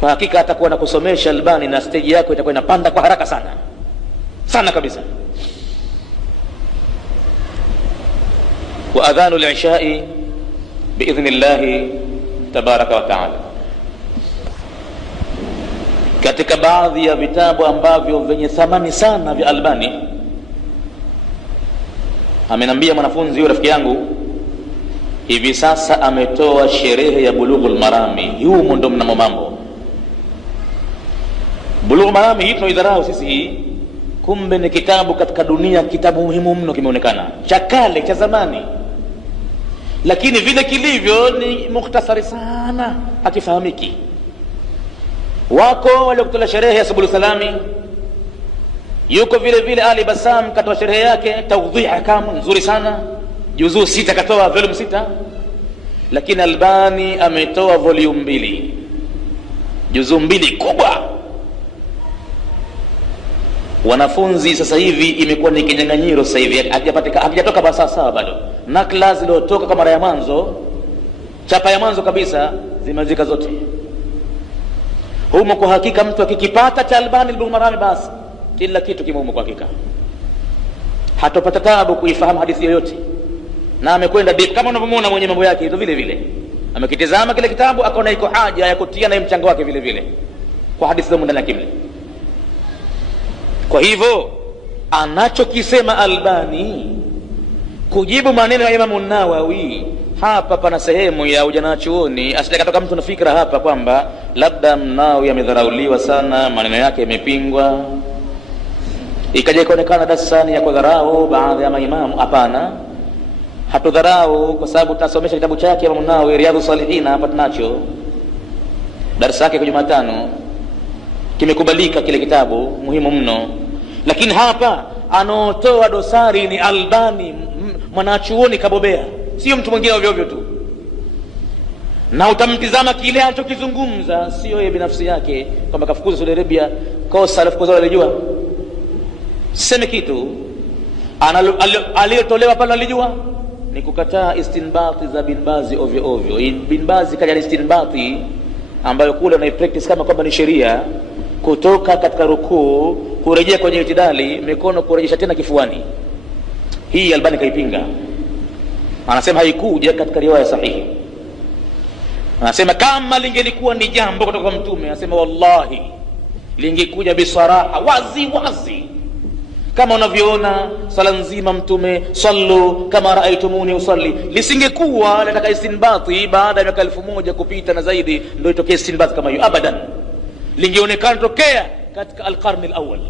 Kwa hakika atakuwa anakusomesha Albani, na stage yako itakuwa inapanda kwa haraka sana sana kabisa. Wa adhanu al-ishai biidhnillah tabaraka wa taala. Katika baadhi ya vitabu ambavyo vyenye thamani sana vya Albani, amenambia mwanafunzi huyo rafiki yangu, hivi sasa ametoa sherehe ya Bulughul Marami. Humo ndo mnamo mambo Bulughul Marami. Hii tunaidharau sisi hii, kumbe ni kitabu katika dunia, kitabu muhimu mno, kimeonekana cha kale cha zamani, lakini vile kilivyo ni mukhtasari sana, hakifahamiki. Wako waliokutoa sherehe ya Subul Salami, yuko vile vile Ali Bassam katoa sherehe yake tawdih ahkam nzuri sana, juzuu 6 katoa, volume 6. Lakini Albani ametoa volume 2, juzuu 2 kubwa. Wanafunzi sasa hivi imekuwa ni kinyang'anyiro sasa hivi, hakijatoka basa sawa bado. Nakla zilizotoka kwa mara ya mwanzo, chapa ya mwanzo kabisa, zimezika zote. Humo kwa hakika mtu akikipata cha Albani Bulughul Marami, basi kila kitu kimumo kwa hakika, hatopata tabu kuifahamu hadithi yoyote. Na amekwenda deep, kama unavyomuona mwenye mambo yake, hivyo vile vile amekitazama kile kitabu, akaona iko haja ya kutia na mchango wake vile vile kwa hadithi za ndani yake. Kwa hivyo anachokisema Albani kujibu maneno ya Imam Nawawi, hapa pana sehemu ya ujana chuoni, asije katoka mtu na fikra hapa kwamba labda Nawawi amedharauliwa sana, maneno yake yamepingwa, ikaja ikaonekana darasani ya kudharau baadhi ya maimamu. Hapana, hatudharau, kwa sababu tunasomesha kitabu chake Imam Nawawi, Riyadhus Salihin. Hapa tunacho darasa yake kwa Jumatano, kimekubalika kile kitabu, muhimu mno. Lakini hapa anaotoa dosari ni Albani, mwanachuoni kabobea, sio mtu mwingine ovyo ovyo tu. Na utamtizama kile anachokizungumza, sio yeye binafsi yake kwamba kafukuza Saudi Arabia, kosa alifukuza alijua. Sema kitu aliyotolewa pale alijua ni kukataa istinbati za Bin Bazi ovyo ovyo. Bin Bazi kaja istinbati ambayo kule na practice kama kwamba ni sheria, kutoka katika rukuu kurejea kwenye itidali, mikono kurejesha tena kifuani. Hii Albani kaipinga, anasema haikuja katika riwaya sahihi. Anasema kama lingelikuwa ni jambo kutoka kwa mtume, anasema wallahi lingekuja bisaraha, wazi wazi, kama unavyoona sala nzima mtume sallu kama raaitumuni usalli, lisingekuwa nataka istinbati baada ya miaka 1000 kupita na zaidi ndio itokee istinbati kama hiyo. Abadan, lingeonekana tokea katika alqarni alawwal.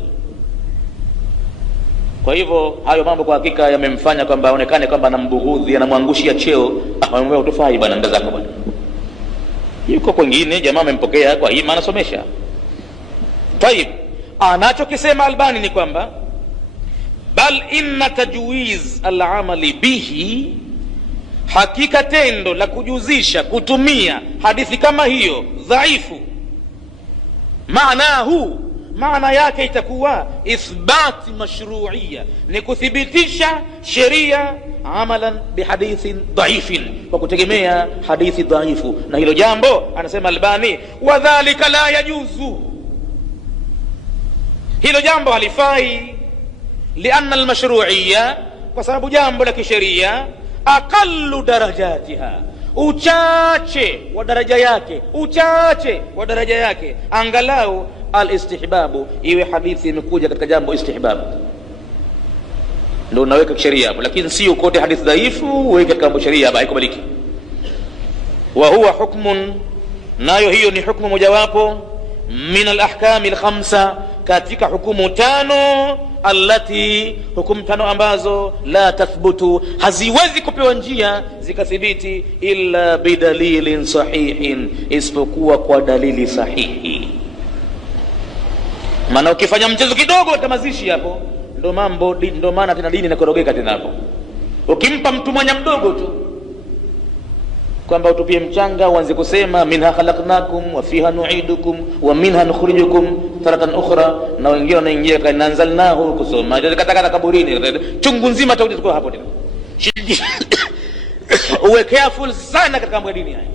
Kwa hivyo hayo mambo kwa hakika yamemfanya kwamba aonekane kwamba anambughudhi, anamwangushia cheo. Amwambia utofai bwana, nenda zako bwana. Yuko kwingine jamaa amempokea kwa hii maana somesha. Tayib, anachokisema Albani ni kwamba bal inna tajwiz al-amali bihi, hakika tendo la kujuzisha kutumia hadithi kama hiyo dhaifu, maana yake itakuwa ithbati mashru'iyya, ni kuthibitisha sheria amalan bihadithin dhaifin, kwa kutegemea hadithi dhaifu. Na hilo jambo anasema Albani, wadhalika la yajuzu, hilo jambo halifai, lianna almashru'iyya, kwa sababu jambo la kisheria aqallu darajatiha, uchache wa daraja yake, angalau alistihbabu, iwe hadithi imekuja katika jambo istihbabu ndio unaweka sheria hapo, lakini sio kote hadithi dhaifu uweke kama sheria hapa, haikubaliki. Wa huwa hukmun, nayo hiyo ni hukumu mojawapo min alahkam alkhamsa, katika hukumu tano, allati, hukumu tano ambazo la tathbutu, haziwezi kupewa njia zikathibiti illa bidalilin sahihin, isipokuwa kwa dalili sahihi. Maana ukifanya mchezo kidogo katika mazishi hapo ndo maana tena dini inakorogeka tena hapo. Ukimpa mtu mwanya mdogo tu kwamba utupie mchanga, uanze kusema minha khalaqnakum wa fiha nu'idukum wa minha nukhrijukum taratan ukhra, na wengine wanaingia kana anzalnahu kusoma katakata kaburini, chungu nzima utakuja hapo tena. Uwe careful sana katika mambo ya dini haya,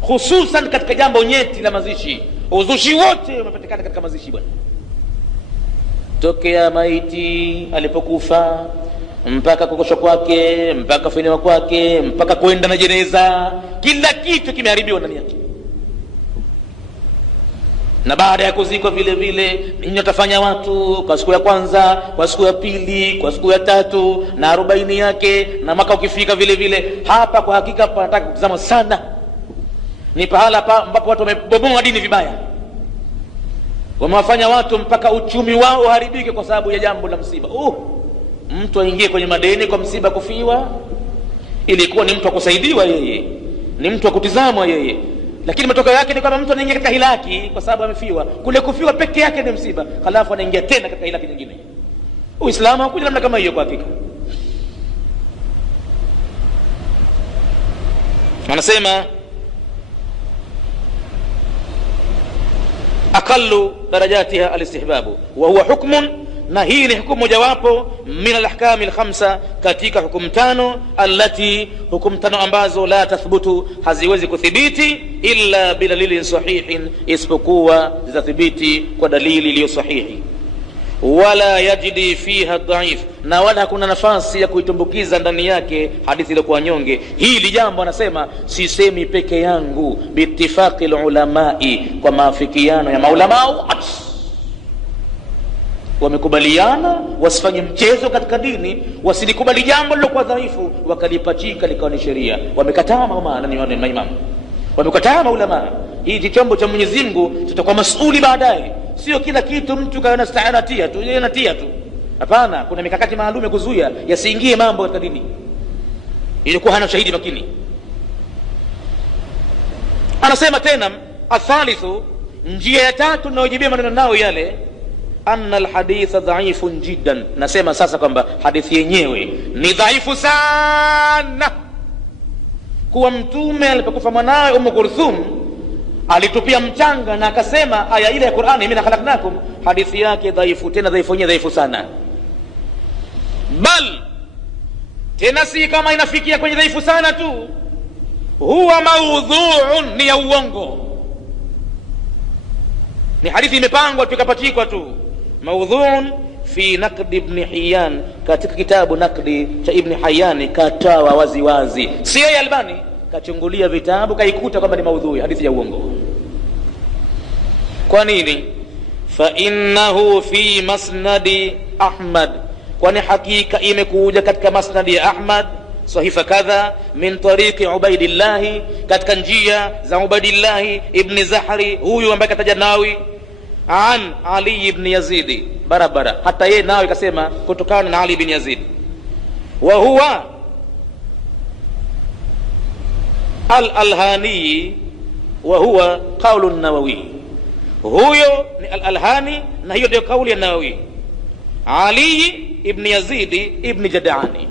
hususan katika jambo nyeti la mazishi. Uzushi wote umepatikana katika mazishi bwana, tokea maiti alipokufa mpaka kukoshwa kwake, mpaka kufanywa kwake, mpaka kwenda na jeneza, kila kitu kimeharibiwa ndani yake. Na baada ya kuzikwa vile vile nini watafanya watu kwa siku ya kwanza, kwa siku ya pili, kwa siku ya tatu na 40 yake, na mwaka ukifika vile vile. Hapa kwa hakika panataka kutazama sana, ni pahala ambapo watu wamebomoa dini vibaya, wamewafanya watu mpaka uchumi wao uharibike kwa sababu ya jambo la msiba. Mtu aingie kwenye madeni kwa msiba kufiwa, ilikuwa ni mtu wa kusaidiwa yeye, ni mtu wa kutizamwa yeye, lakini matokeo yake ni kwamba mtu anaingia katika hilaki kwa sababu amefiwa. Kule kufiwa peke yake ni msiba, halafu anaingia tena katika hilaki nyingine. Uislamu hakuja namna kama hiyo kwa hakika. Anasema aqallu darajatiha alistihbabu wa huwa hukmun, na hii ni hukumu mojawapo min alahkam alkhamsa, katika hukumu tano, allati, hukumu tano ambazo la tathbutu, haziwezi kuthibiti illa bidalilin sahihin, isipokuwa zitathibiti kwa dalili iliyo sahihi. Wala yajidi fiha dhaif, na wala hakuna nafasi ya kuitumbukiza ndani yake hadithi iliyokuwa nyonge. Hili jambo anasema sisemi peke yangu, biittifaqi ulamai, kwa maafikiano ya maulama wote wamekubaliana wasifanye mchezo katika dini, wasilikubali jambo lilokuwa dhaifu wakalipachika likawa ni sheria. Wamekataa maimamu, wamekataa maulama. Hii ni chombo cha Mwenyezi Mungu, tutakuwa masuli baadaye. Sio kila kitu mtu kaona staanatia tu, yeye anatia tu. Hapana, kuna mikakati maalum ya kuzuia yasiingie mambo katika dini, ilikuwa hana shahidi makini. Anasema tena athalithu, njia ya tatu ninayojibia maneno nao yale, anna alhaditha dhaifun jiddan. Nasema sasa kwamba hadithi yenyewe ni dhaifu sana, kuwa mtume alipokufa mwanawe Kulthum alitupia mchanga na akasema aya ile ya Qur'ani, mina khalaqnakum, hadithi yake dhaifu, tena dhaifu yenyewe dhaifu sana. bal tena si kama inafikia kwenye dhaifu sana tu, huwa maudhu'un, ni ya uongo, ni hadithi imepangwa tukapachikwa tu. Maudhu'un fi naqd ibn Hayyan, katika kitabu naqdi cha ibn Hayyan katawa wazi wazi, si yeye Albani kachungulia vitabu kaikuta kwamba ni maudhui, hadithi ya uongo. Kwa nini? Fa innahu fi masnadi Ahmad, kwani hakika imekuja katika masnadi ya Ahmad sahifa kadha min tariqi Ubaidillah, katika njia za Ubaidillah ibn Zahri, huyu ambaye kataja Nawawi, an Ali ibn Yazid, barabara hata yeye Nawawi kasema kutokana na Ali ibn Yazid. Wa huwa al-Alhani wa huwa qaulu an-Nawawi, huyo ni al-Alhani na hiyo ndio kauli ya Nawawi. Ali ibn Yazid ibn Jad'ani,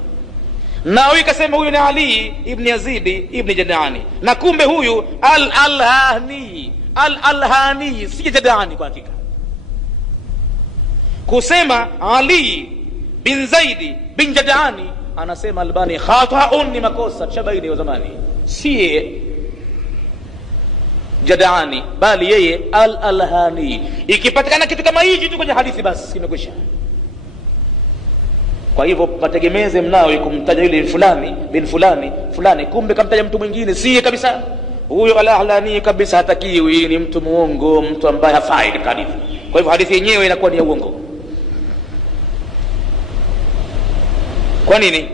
Nawawi kasema huyu ni Ali ibn Yazid ibn Jad'ani, na kumbe huyu al-Alhani, al-Alhani si Jad'ani. Kwa hakika kusema Ali bin Zaid bin Jad'ani, anasema Albani khata'un, ni makosa shabaini wa zamani, si Jad'ani bali yeye al-Alhani. Ikipatikana kitu kama hichi tu kwenye hadithi basi kimekwisha. Kwa hivyo pategemeze mnao kumtaja yule fulani bin fulani fulani, kumbe kamtaja mtu mwingine, si kabisa huyo al-Alhani kabisa, hatakiwi, ni mtu muongo, mtu ambaye hafai katika hadithi. Kwa hivyo hadithi yenyewe inakuwa ni ya uongo. Kwa nini?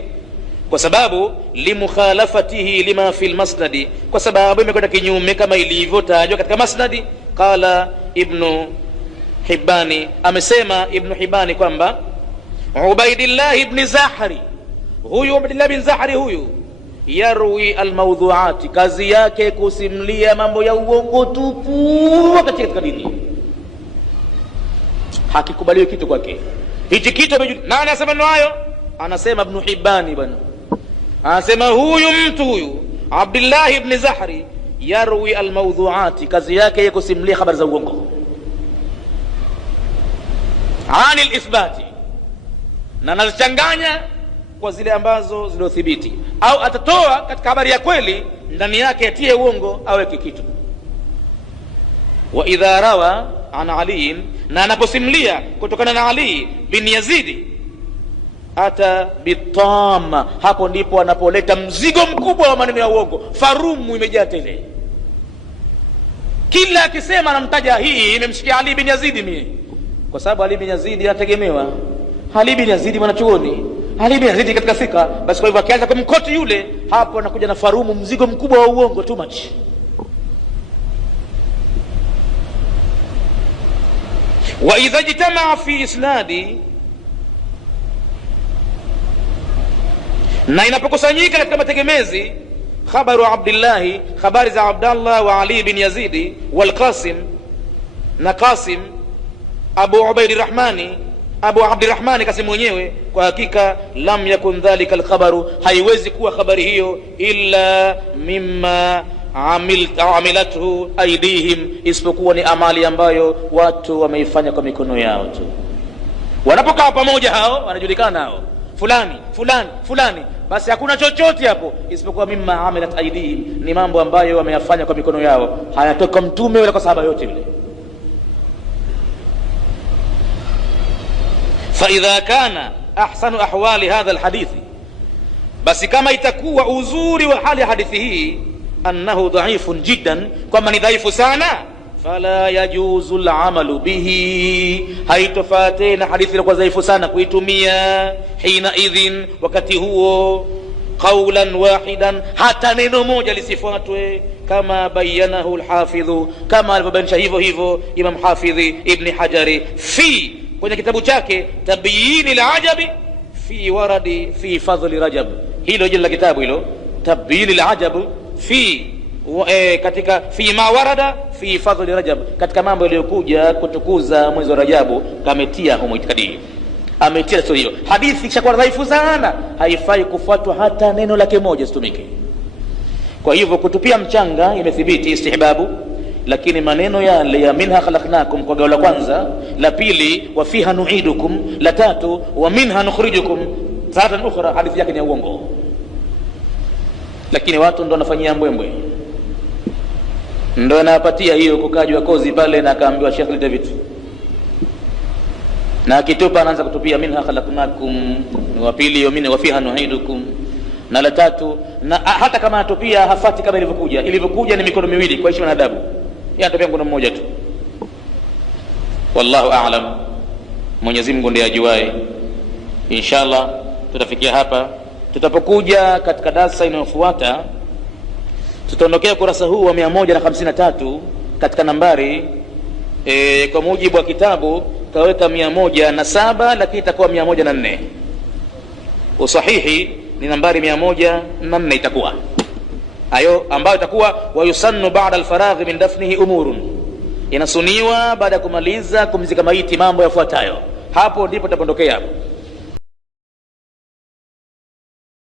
Kwa sababu limukhalafatihi lima fil masnadi, kwa sababu imekwenda kinyume kama ilivyotajwa katika masnadi. Qala Ibn Hibbani, amesema Ibn Hibbani kwamba Ubaidillah ibn Zahri, huyu Ubaidillah bin Zahri huyu, yarwi almawdhu'ati, kazi yake kusimlia mambo ya uongo tupu katika dini, hakikubaliwi kitu kwake hichi kitu. Nani anasema hayo? Anasema Ibn Hibbani bwana, anasema huyu mtu huyu Abdullah ibn Zahri yarwi almawdhu'ati, kazi yake kusimlia habari za uongo, anil ithbati, na anazichanganya kwa zile ambazo ziliothibiti, au atatoa katika habari ya kweli ndani yake atie uongo aweke kitu. Wa idha rawa an Ali, na anaposimlia kutokana na Ali bin Yazid, ata bitama, hapo ndipo anapoleta mzigo mkubwa wa maneno ya uongo, farumu imejaa tele, kila akisema anamtaja hii imemsikia Ali bin Yazid mie, kwa sababu Ali bin Yazid anategemewa, Ali bin Yazid mwanachuoni, Ali bin Yazid katika sika. Basi kwa hivyo akianza kumkoti yule, hapo anakuja na farumu, mzigo mkubwa wa uongo, too much. Wa idha jitamaa fi isnadi, na inapokusanyika katika mategemezi, khabaru Abdullah, habari za Abdullah wa Ali bin Yazid wal Qasim, na Qasim Abu Ubaidurrahmani, Abu Abdurrahmani Qasim mwenyewe, kwa hakika lam yakun dhalika alkhabaru, haiwezi kuwa habari hiyo illa mimma amilathu aidihim, isipokuwa ni amali ambayo watu wameifanya kwa mikono yao tu. Wanapokaa pamoja hao wanajulikana hao fulani fulani fulani, basi hakuna chochote hapo isipokuwa mimma amilat aidihim, ni mambo ambayo wameyafanya kwa mikono yao, hayatoka mtume wala kwa sahaba yote yule. Fa idha kana ahsanu ahwali hadha alhadithi, basi kama itakuwa uzuri wa hali ya hadithi hii, annahu dhaifun jiddan, kwamba ni dhaifu sana, fala yajuzu alamalu bihi, haitofaa tena hadithi ilikuwa dhaifu sana kuitumia hina idhin, wakati huo, qawlan wahidan, hata neno moja lisifuatwe, kama bayanahu alhafidhu, kama alivyobainisha hivyo hivyo Imam Hafidhi Ibn Hajari fi, kwenye kitabu chake Tabyini al-Ajabi fi waradi fi fadhli Rajab. Hilo jina la kitabu hilo, Tabyini al-Ajab fi katika fi ma warada fi fadhli Rajab, katika mambo yaliyokuja kutukuza mwezi wa Rajabu, kametia humo itikadi, ametia sio hiyo. Hadithi kishakuwa dhaifu sana, haifai kufuatwa hata neno lake moja situmike. Kwa hivyo kutupia mchanga imethibiti istihbabu, lakini maneno yale ya minha khalaqnakum kwa gao la kwanza, la pili wa fiha nu'idukum, la tatu wa minha nukhrijukum, taratan ukhra hadithi yake ni ya uongo, lakini watu ndo wanafanyia mbwembwe, ndo anapatia hiyo kukajwa kozi pale, na akaambiwa Sheikh lete vitu, na akitupa anaanza kutupia minha khalaqnakum, wa pili yumina wa fiha nu'idukum, na la tatu, na hata kama atupia hafati kama ilivyokuja ni mikono miwili kwa heshima na adabu, yeye atupia mkono mmoja tu. Wallahu a'lam, Mwenyezi Mungu ndiye ajuaye. Inshallah tutafikia hapa. Tutapokuja katika darasa inayofuata tutaondokea kurasa huu wa 153 katika nambari kwa mujibu wa kitabu kaweka 107, lakini itakuwa 104. Usahihi ni nambari 104 itakuwa hayo, ambayo itakuwa wayusannu ba'da alfaraghi min dafnihi umurun, inasuniwa baada ya kumaliza kumzika maiti mambo yafuatayo. Hapo ndipo tutapondokea hapo.